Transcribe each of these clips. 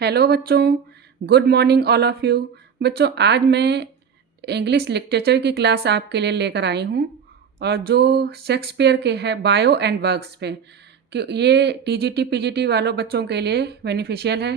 Hello बच्चों, good morning all of you. बच्चों, आज मैं इंग्लिश लिटरेचर की क्लास आपके लिए लेकर आई हूँ और जो शेक्सपियर के है बायो एंड वर्क्स पे कि ये टीजीटी पीजीटी वालों बच्चों के लिए बेनिफिशियल है,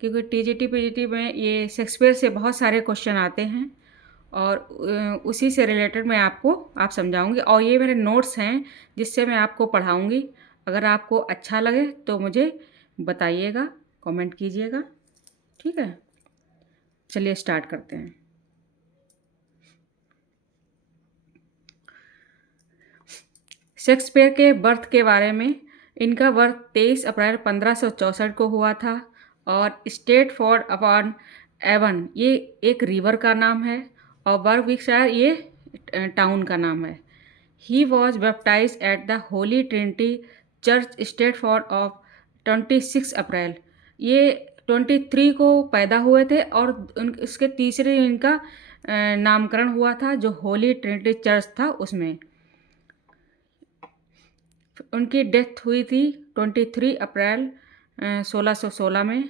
क्योंकि टीजीटी पीजीटी में ये शेक्सपियर से बहुत सारे क्वेश्चन आते हैं और उसी से रिलेटेड मैं आपको आप समझाऊंगी और ये मेरे नोट्स हैं जिससे मैं आपको पढ़ाऊंगी। अगर आपको अच्छा लगे तो मुझे बताइएगा, कमेंट कीजिएगा। ठीक है, चलिए स्टार्ट करते हैं। शेक्सपियर के बर्थ के बारे में, इनका बर्थ 23 अप्रैल 1564 को हुआ था और स्टेटफोर्ड अपॉन एवन ये एक रिवर का नाम है और बर्कविकशायर ये टाउन का नाम है। He was baptise at the Holi Trinity church Stafford of 26 अप्रैल। ये 23 को पैदा हुए थे और उसके तीसरे इनका नामकरण हुआ था जो होली ट्रिनिटी चर्च था उसमें। उनकी डेथ हुई थी 23 अप्रैल 1616 में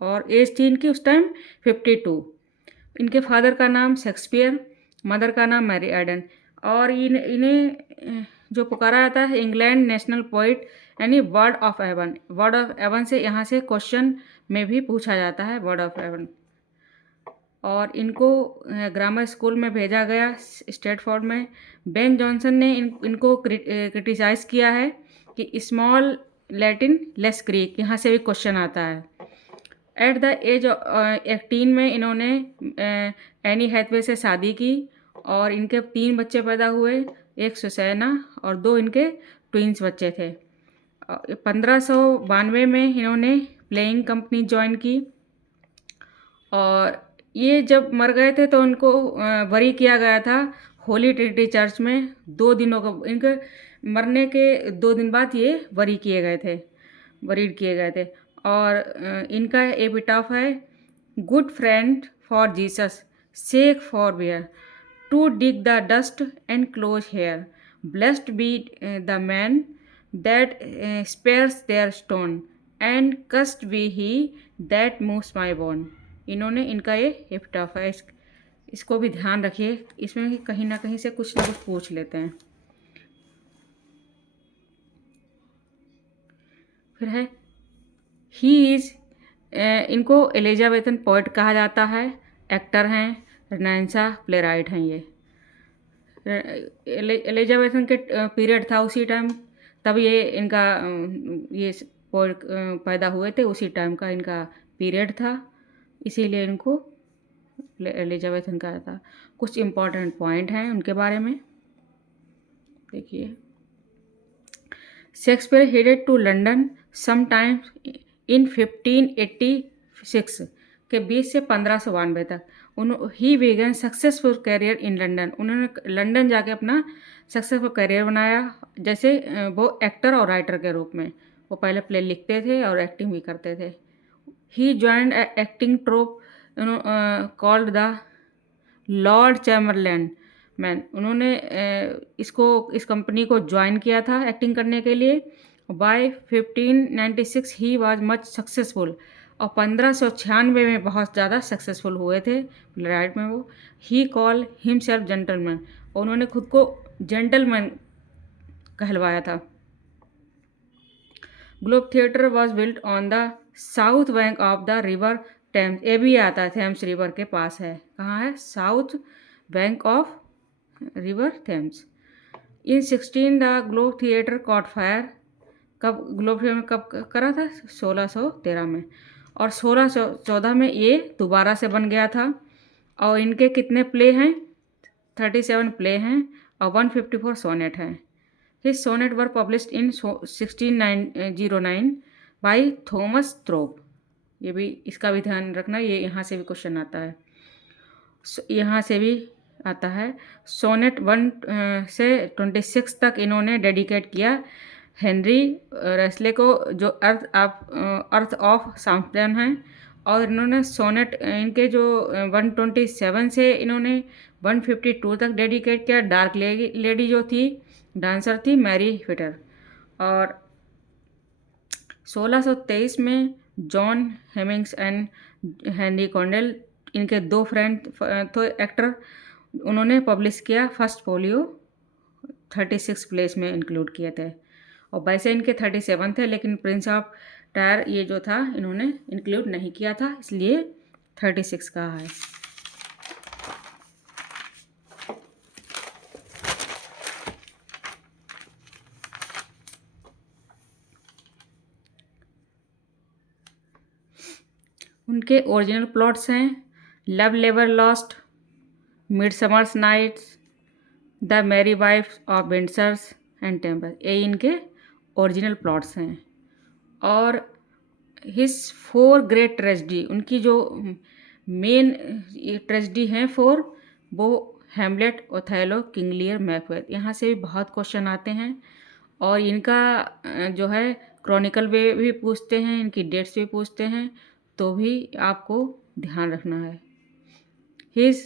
और एज थी इनकी उस टाइम 52। इनके फादर का नाम शेक्सपियर, मदर का नाम मैरी एडन और इन्हें जो पुकारा जाता है इंग्लैंड नेशनल पोइट यानी word of Avon. Word of Avon से यहाँ से क्वेश्चन में भी पूछा जाता है वर्ड ऑफ एवन। और इनको ग्रामर स्कूल में भेजा गया स्टेटफोर्ड में। बेन जॉनसन ने इनको क्रिटिसाइज किया है कि स्मॉल लैटिन लेस ग्रीक, यहाँ से भी क्वेश्चन आता है। एट द एज 18 में इन्होंने एनी हैथवे से शादी की और इनके 3 बच्चे पैदा हुए, एक सुसैना और 2 इनके ट्विंस बच्चे थे। 1592 में इन्होंने प्लेइंग कंपनी ज्वाइन की और ये जब मर गए थे तो उनको बरी किया गया था होली ट्रिनिटी चर्च में। 2 दिनों को इनके मरने के 2 दिन बाद ये बरी किए गए थे और इनका एपिटाफ है, good friend for Jesus, sake forbear, to dig the dust and close here, blessed be the man that spares their stone and curst be he that moves my bone. इन्होंने इनका ये epitaph है, इसको भी ध्यान रखिए, इसमें कहीं ना कहीं से कुछ ना कुछ पूछ लेते हैं। फिर है ही इज, इनको एलिजाबेथन पोइट कहा जाता है, एक्टर हैं, रेनेसां प्लेराइट हैं ये। एलिजाबेथन के पीरियड था उसी टाइम, तब ये इनका ये पोइट पैदा हुए थे, उसी टाइम का इनका पीरियड था, इसीलिए इनको एलिजाबेथन कहा था। कुछ इम्पॉर्टेंट पॉइंट हैं उनके बारे में, देखिए। Shakespeare headed to London sometimes in 1586 के 20 से 1592 तक। He began successful career in London. उन्होंने लंदन जाके अपना सक्सेसफुल करियर बनाया, जैसे वो एक्टर और राइटर के रूप में। वो पहले प्ले लिखते थे और एक्टिंग भी करते थे। He joined acting ट्रोप called the Lord Chamberlain man. उन्होंने इस कंपनी को ज्वाइन किया था एक्टिंग करने के लिए। By 1596 he was much successful और 1596 में बहुत ज़्यादा सक्सेसफुल हुए थे राइट में वो। ही कॉल हिमसेल्फ जेंटलमैन, उन्होंने खुद को जेंटलमैन कहलवाया था। Globe theatre was built on the south bank of the river Thames. ये भी आता है, थेम्स रिवर के पास है। कहाँ है? South bank of river Thames. In 16 the globe theatre cot fire. कब ग्लोब थिएटर कब करा था? 1613 में। और 1614 में ये दोबारा से बन गया था। और इनके कितने प्ले हैं? 37 प्ले हैं और 154 सोनेट हैं। His sonnet were published in 1609 by Thomas Thorpe. ये भी, इसका भी ध्यान रखना, ये यहाँ से भी क्वेश्चन आता है, यहाँ से भी आता है। सोनेट 1 से 26 तक इन्होंने डेडिकेट किया हेनरी रेस्ले को, जो अर्थ ऑफ साउथलैंड हैं। और इन्होंने सोनेट इनके जो 127 से इन्होंने 152 तक डेडिकेट किया डार्क लेडी जो थी डांसर थी मैरी फिटर। और 1623 में John Heminges and Henry Condell, इनके दो फ्रेंड तो एक्टर, उन्होंने पब्लिश किया फर्स्ट फोलियो 36 प्लेस में इंक्लूड किए थे, और वैसे इनके 37 थे, लेकिन प्रिंस ऑफ टायर ये जो था इन्होंने इंक्लूड नहीं किया था, इसलिए 36 कहा है। उनके ओरिजिनल प्लॉट्स हैं लव लेवर lost, midsummer's night's, the merry wife of Windsor's and temple, ये इनके ओरिजिनल प्लॉट्स हैं। और हिज 4 ग्रेट ट्रेजिडी, उनकी जो मेन ट्रेजिडी हैं 4, वो Hamlet, Othello, King Lear, Macbeth. यहाँ से भी बहुत क्वेश्चन आते हैं, और इनका जो है क्रॉनिकल वे भी पूछते हैं, इनकी डेट्स भी पूछते हैं, तो भी आपको ध्यान रखना है। His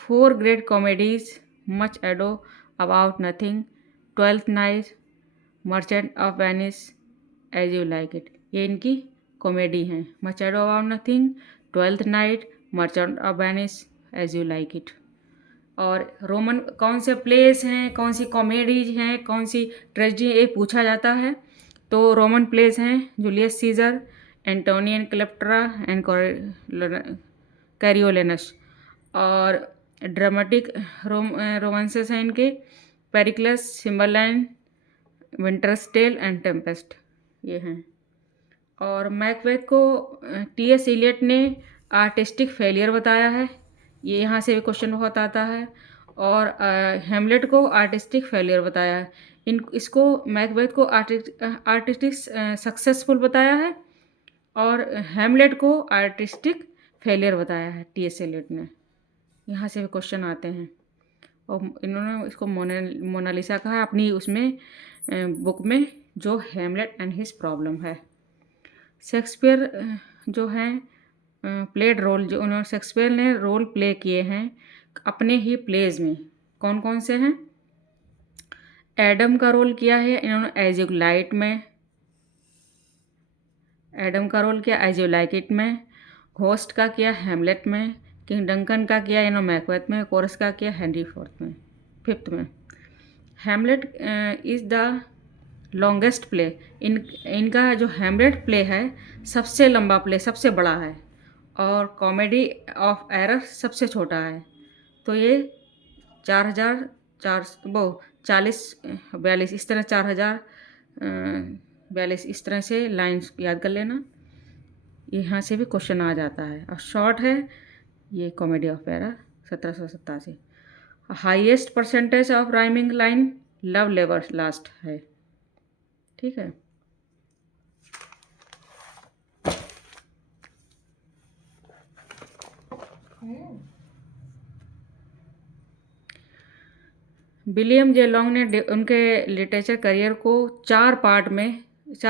4 great comedies, much ado about nothing, twelfth night, merchant of Venice, as you like it, ये इनकी कॉमेडी हैं। Much ado about nothing, twelfth night, merchant of Venice, as you like it. और रोमन कौन से place हैं, कौन सी comedies हैं, कौन सी ट्रेजिडी, ये पूछा जाता है, तो रोमन प्लेस हैं जूलियस सीजर, एंटोनियन क्लेप्ट्रा एंड कैरियोलेनस। और ड्रामेटिक रोमांसेस हैं इनके पेरिक्लस, सिम्बरलैंड, विंटर्स टेल एंड टेम्पेस्ट, ये हैं। और मैकबेथ को टी.एस. इलियट ने आर्टिस्टिक फेलियर बताया है, ये यहाँ से भी क्वेश्चन बहुत आता है। और हेमलेट को आर्टिस्टिक फेलियर बताया है। इसको मैकबेथ को आर्टिस्टिक सक्सेसफुल बताया है, और हेमलेट को आर्टिस्टिक फेलियर बताया है टी.एस. इलियट ने। यहाँ से भी क्वेश्चन आते हैं, और इन्होंने इसको मोनालिसा कहा अपनी उसमें बुक में, जो हेमलेट एंड हिज प्रॉब्लम है। शेक्सपियर जो हैं प्लेड रोल, जो उन्होंने शेक्सपियर ने रोल प्ले किए हैं अपने ही प्लेज में, कौन कौन से हैं? एडम का रोल किया है इन्होंने एज यू लाइट में, एडम का रोल किया एज यू लाइक इट में, घोस्ट का किया हेमलेट में, किंग डंकन का किया इन्होंने मैकबेथ में, कोरस का किया हेनरी फिफ्थ में। हेमलेट इज़ द लॉन्गेस्ट प्ले, इनका जो हेमलेट प्ले है सबसे लंबा प्ले, सबसे बड़ा है, और कॉमेडी ऑफ एरर सबसे छोटा है। तो ये 4042 इस तरह 4042 इस तरह से लाइन्स याद कर लेना, यहाँ से भी क्वेश्चन आ जाता है। और शॉर्ट है ये comedy of error 1787। Highest percentage of rhyming line love लेवर लास्ट है, ठीक है। विलियम जे लॉन्ग ने उनके लिटरेचर करियर को 4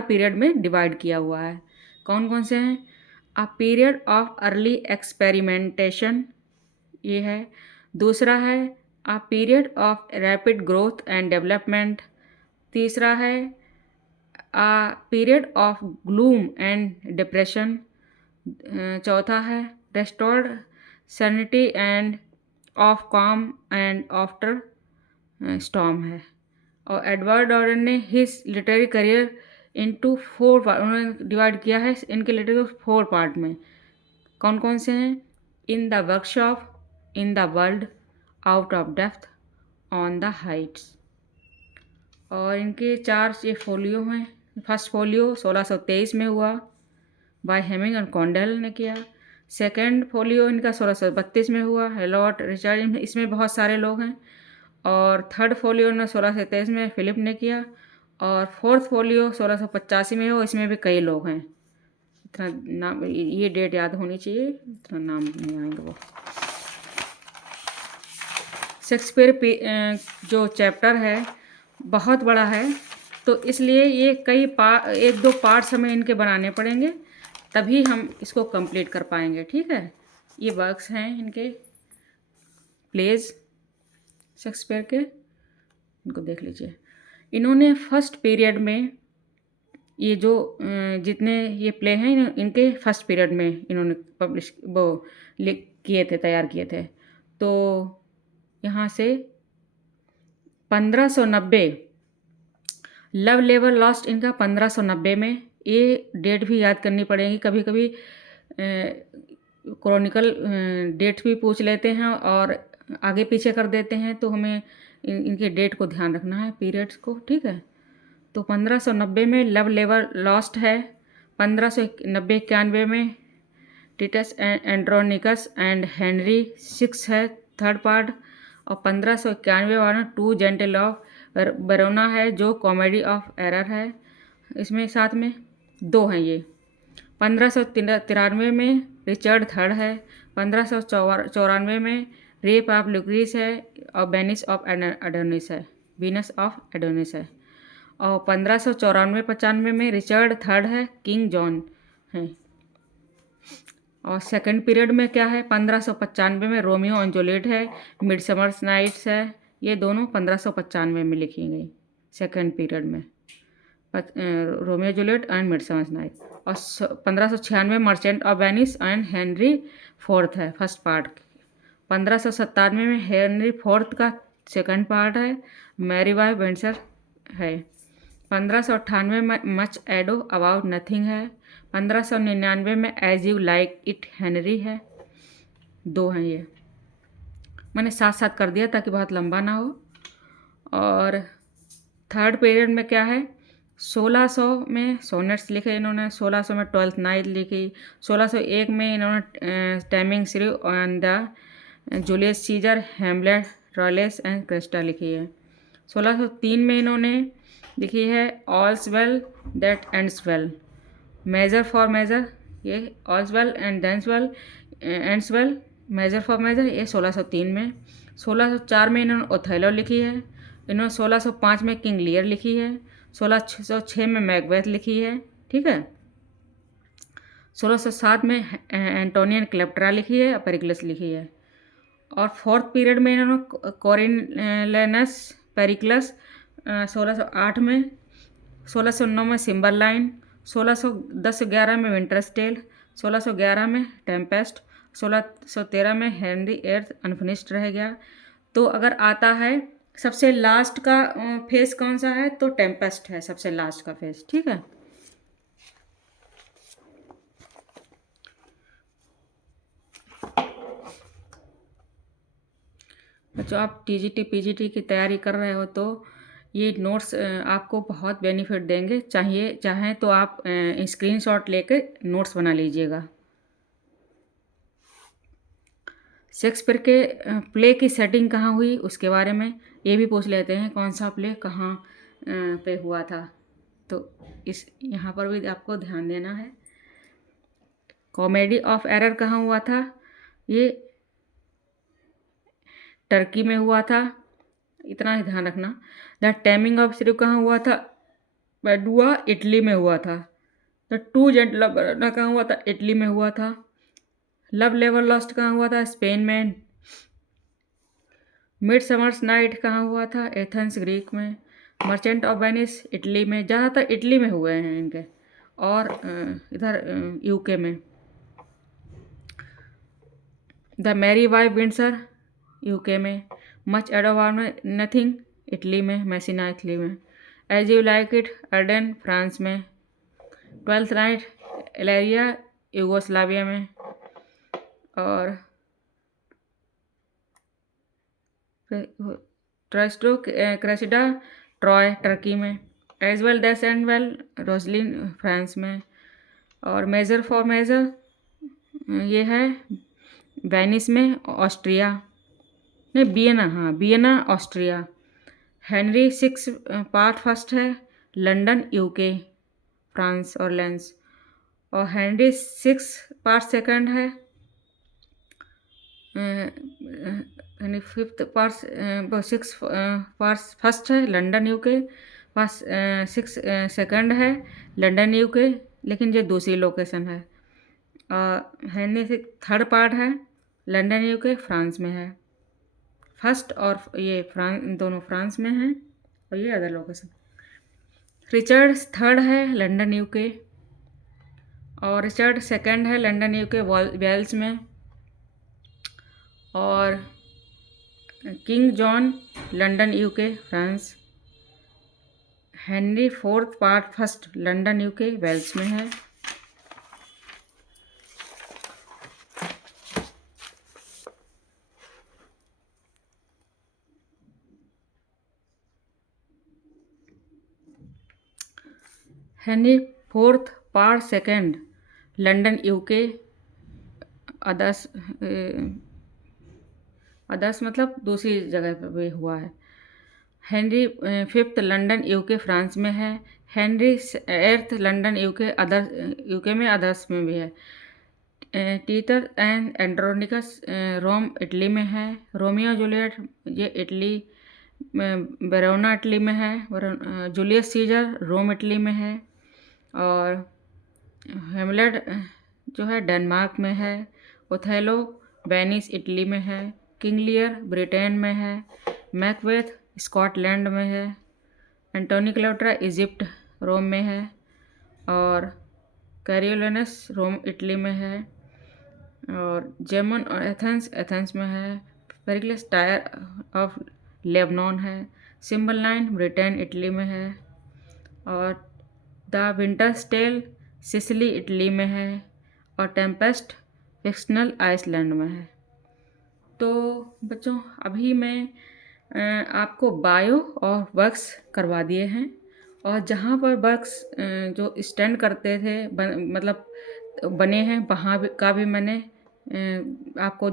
पीरियड में डिवाइड किया हुआ है। कौन कौन से हैं? A period of early experimentation, ये है। दूसरा है a period of rapid growth and development. तीसरा है a period of gloom and depression. चौथा है रेस्टोर्ड सैनिटी एंड ऑफ काम एंड आफ्टर स्टॉर्म है। और एडवर्ड ऑर्डन ने his literary career into 4 part, उन्होंने डिवाइड किया है इनके लिटरेरी को 4 पार्ट में। कौन कौन से हैं? In the workshop, in the world, out of depth, on the Heights. और इनके 4 ये फोलियो हैं। फर्स्ट फोलियो 1623 में हुआ, बाय हेमिंग एंड कॉन्डेल ने किया। सेकेंड फोलियो इनका 1632 में हुआ, लॉर्ड रिचर्ड, इसमें बहुत सारे लोग हैं। और थर्ड फोलियो ने 1623 में फिलिप ने किया। और फोर्थ फोलियो 1685 में हो, इसमें भी कई लोग हैं। इतना नाम, ये डेट याद होनी चाहिए, इतना नाम नहीं आएंगे वो। शेक्सपियर जो चैप्टर है बहुत बड़ा है, तो इसलिए ये कई 1-2 पार्ट्स हमें इनके बनाने पड़ेंगे, तभी हम इसको कंप्लीट कर पाएंगे, ठीक है। ये वर्क्स हैं इनके प्लेज शेक्सपियर के, इनको देख लीजिए। इन्होंने फर्स्ट पीरियड में ये जो जितने ये प्ले हैं इनके फर्स्ट पीरियड में इन्होंने पब्लिश वो लिख किए थे, तैयार किए थे। तो यहाँ से 1590 लव लेवर लॉस्ट इनका 1590 में। ये डेट भी याद करनी पड़ेगी, कभी कभी क्रॉनिकल डेट भी पूछ लेते हैं और आगे पीछे कर देते हैं, तो हमें इनके डेट को ध्यान रखना है, पीरियड्स को, ठीक है। तो 1590 में लव लेवर लॉस्ट है। 1591 में टिटस एंड्रोनिकस एंड हेनरी सिक्स है, थर्ड पार्ट। और 1591 वाला टू जेंटल ऑफ वेरोना है, जो कॉमेडी ऑफ एरर है। इसमें साथ में दो हैं ये। 1593 में रिचर्ड थर्ड है। 1594 में रेप ऑफ लुक्रीस है और वेनिस ऑफ एडोनिस है, वीनस ऑफ एडोनिस है। और 1594-95 में रिचर्ड थर्ड है, किंग जॉन है। और सेकंड पीरियड में क्या है, 1595 में रोमियो एंड जूलियट है, मिडसमर्स नाइट्स है। ये दोनों 1595 में लिखी गई सेकंड पीरियड में, रोमियो जूलियट एंड मिडसमर्स नाइट। और 1596 merchant of Venice and Henry fourth है, फर्स्ट पार्ट। 1597 में हेनरी फोर्थ का सेकंड पार्ट है, मैरी वाइफ विंडसर है। 1598 में मच एडो अबाउट नथिंग है। 1599 में as you like it Henry है। दो हैं ये, मैंने साथ साथ कर दिया ताकि बहुत लंबा ना हो। और थर्ड पीरियड में क्या है, 1600 में सोनेट्स लिखे इन्होंने, 1600 में ट्वेल्थ नाइट लिखी, 1601 में इन्होंने timing three on the Julius Caesar, Hamlet, Troilus and Cressida लिखी है। 1603 में इन्होंने लिखी है all's well that ends well, measure for measure, ये all's well and thence well ends well, measure for measure, ये 1603 में। 1604 में इन्होंने ओथेलो लिखी है। इन्होंने 1605 में किंग लियर लिखी है। 1606 में मैकबेथ लिखी है, ठीक है। 1607 में एंटोनियन क्लेप्ट्रा लिखी है, पेरिक्लस लिखी है। और फोर्थ पीरियड में इन्होंने कोरिनलेनस पेरिक्लस 1608 में। 1609 में सिम्बरलाइन, 1610-11 में विंटर्स टेल, 1611 में टेम्पेस्ट, 1613 में हेनरी एर्थ अनफिनिश्ड रह गया। तो अगर आता है सबसे लास्ट का फेज कौन सा है, तो टेम्पेस्ट है सबसे लास्ट का फेज, ठीक है। बच्चों, आप टीजीटी पीजीटी की तैयारी कर रहे हो तो ये नोट्स आपको बहुत बेनिफिट देंगे। चाहें तो आप स्क्रीनशॉट लेकर नोट्स बना लीजिएगा। शेक्सपियर के प्ले की सेटिंग कहाँ हुई उसके बारे में ये भी पूछ लेते हैं, कौन सा प्ले कहाँ पे हुआ था, तो इस यहाँ पर भी आपको ध्यान देना है। कॉमेडी ऑफ एरर कहाँ हुआ था, ये टर्की में हुआ था, इतना ही ध्यान रखना। द टैमिंग ऑफ श्रीव कहाँ हुआ था, पैडुआ इटली में हुआ था। द टू जेंटलमैन कहाँ हुआ था, इटली में हुआ था। लव लेवर लॉस्ट कहाँ हुआ था, स्पेन में। मिडसमर्स नाइट कहाँ हुआ था, एथेंस ग्रीक में। मर्चेंट ऑफ वेनिस इटली में, ज़्यादातर इटली में हुए हैं इनके, और इधर यूके में। The merry wife Windsor UK में। मच एडो में नथिंग इटली में, मैसिना इटली में। As you like it Arden France में। ट्वेल्थ नाइट एलेरिया यूगोस्लाविया में। और ट्रस्टो क्रेसिडा ट्रॉय टर्की में। All's well that ends well Roussillon France में। और मेजर फॉर मेजर ये है वेनिस में, ऑस्ट्रिया नहीं वियना, हाँ Vienna Austria. Henry six part first है, लंदन यूके, फ्रांस और लेंस। और हेनरी सिक्स पार्ट सेकंड है, यानी fifth part six part first है, London UK. First six second है, लंदन यूके, लेकिन ये दूसरी लोकेशन है। हेनरी सिक्स थर्ड पार्ट है, लंदन यूके, फ्रांस में है। फर्स्ट और ये फ्रांस दोनों फ्रांस में हैं, और ये अदर लोकेशन। रिचर्ड थर्ड है लंदन यूके, और रिचर्ड सेकंड है लंदन यूके वेल्स में, और king John London UK France, Henry fourth part first London UK Wales में है, Henry fourth part second London UK others, others मतलब दूसरी जगह पर भी हुआ है। Henry fifth London UK France में है, Henry eighth London UK UK में अदर्स में भी है, Titus and Andronicus Rome Italy में है, रोमियो जूलियट ये इटली वेरोना इटली में है, जूलियस सीजर रोम इटली में है, और हेमलेट जो है डेनमार्क में है, ओथेलो वेनिस इटली में है, किंग लियर ब्रिटेन में है, मैकबेथ स्कॉटलैंड में है, एंटोनी क्लेओपेट्रा इजिप्ट रोम में है, और कैरियोलेनस रोम इटली में है, और जेमन और एथेंस में है, पेरिक्लस टायर ऑफ लेबनान है, सिम्बल नाइन ब्रिटेन इटली में है, और the winter's tale Sicily Italy में है, और टेम्पेस्ट फिक्शनल आइसलैंड में है। तो बच्चों अभी मैं आपको बायो और वर्क्स करवा दिए हैं, और जहाँ पर वर्क्स जो स्टैंड करते थे मतलब बने हैं वहाँ का भी मैंने आपको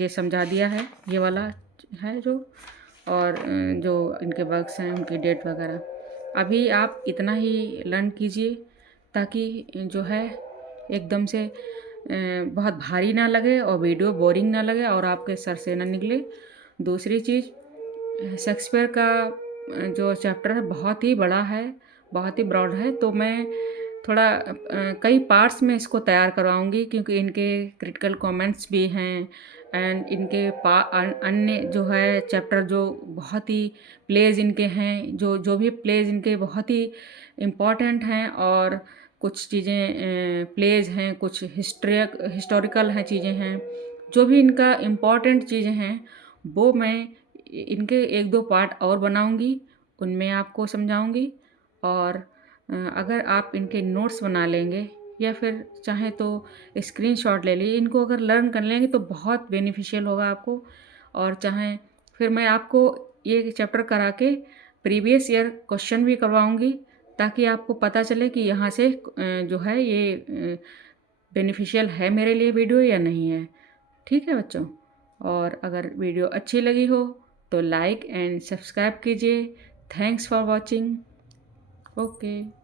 ये समझा दिया है, ये वाला है जो, और जो इनके वर्क्स हैं उनकी डेट वगैरह। अभी आप इतना ही लर्न कीजिए ताकि जो है एकदम से बहुत भारी ना लगे और वीडियो बोरिंग ना लगे और आपके सर से ना निकले। दूसरी चीज़, शेक्सपियर का जो चैप्टर है बहुत ही बड़ा है, बहुत ही ब्रॉड है, तो मैं थोड़ा कई पार्ट्स में इसको तैयार करवाऊँगी क्योंकि इनके क्रिटिकल कमेंट्स भी हैं, एंड इनके अन्य जो है चैप्टर जो बहुत ही प्लेज इनके हैं, जो भी प्लेज इनके बहुत ही इम्पॉर्टेंट हैं, और कुछ चीज़ें प्लेज हैं, कुछ हिस्टोरिकल हैं चीज़ें हैं, जो भी इनका इम्पॉर्टेंट चीज़ें हैं वो मैं इनके एक दो पार्ट और बनाऊंगी, उनमें आपको समझाऊंगी। और अगर आप इनके नोट्स बना लेंगे या फिर चाहें तो स्क्रीनशॉट ले लीजिए, इनको अगर लर्न कर लेंगे तो बहुत बेनिफिशियल होगा आपको। और चाहें फिर मैं आपको ये चैप्टर करा के प्रीवियस ईयर क्वेश्चन भी करवाऊंगी ताकि आपको पता चले कि यहाँ से जो है ये बेनिफिशियल है मेरे लिए वीडियो या नहीं है। ठीक है बच्चों, और अगर वीडियो अच्छी लगी हो तो लाइक एंड सब्सक्राइब कीजिए। Thanks for watching. ओके।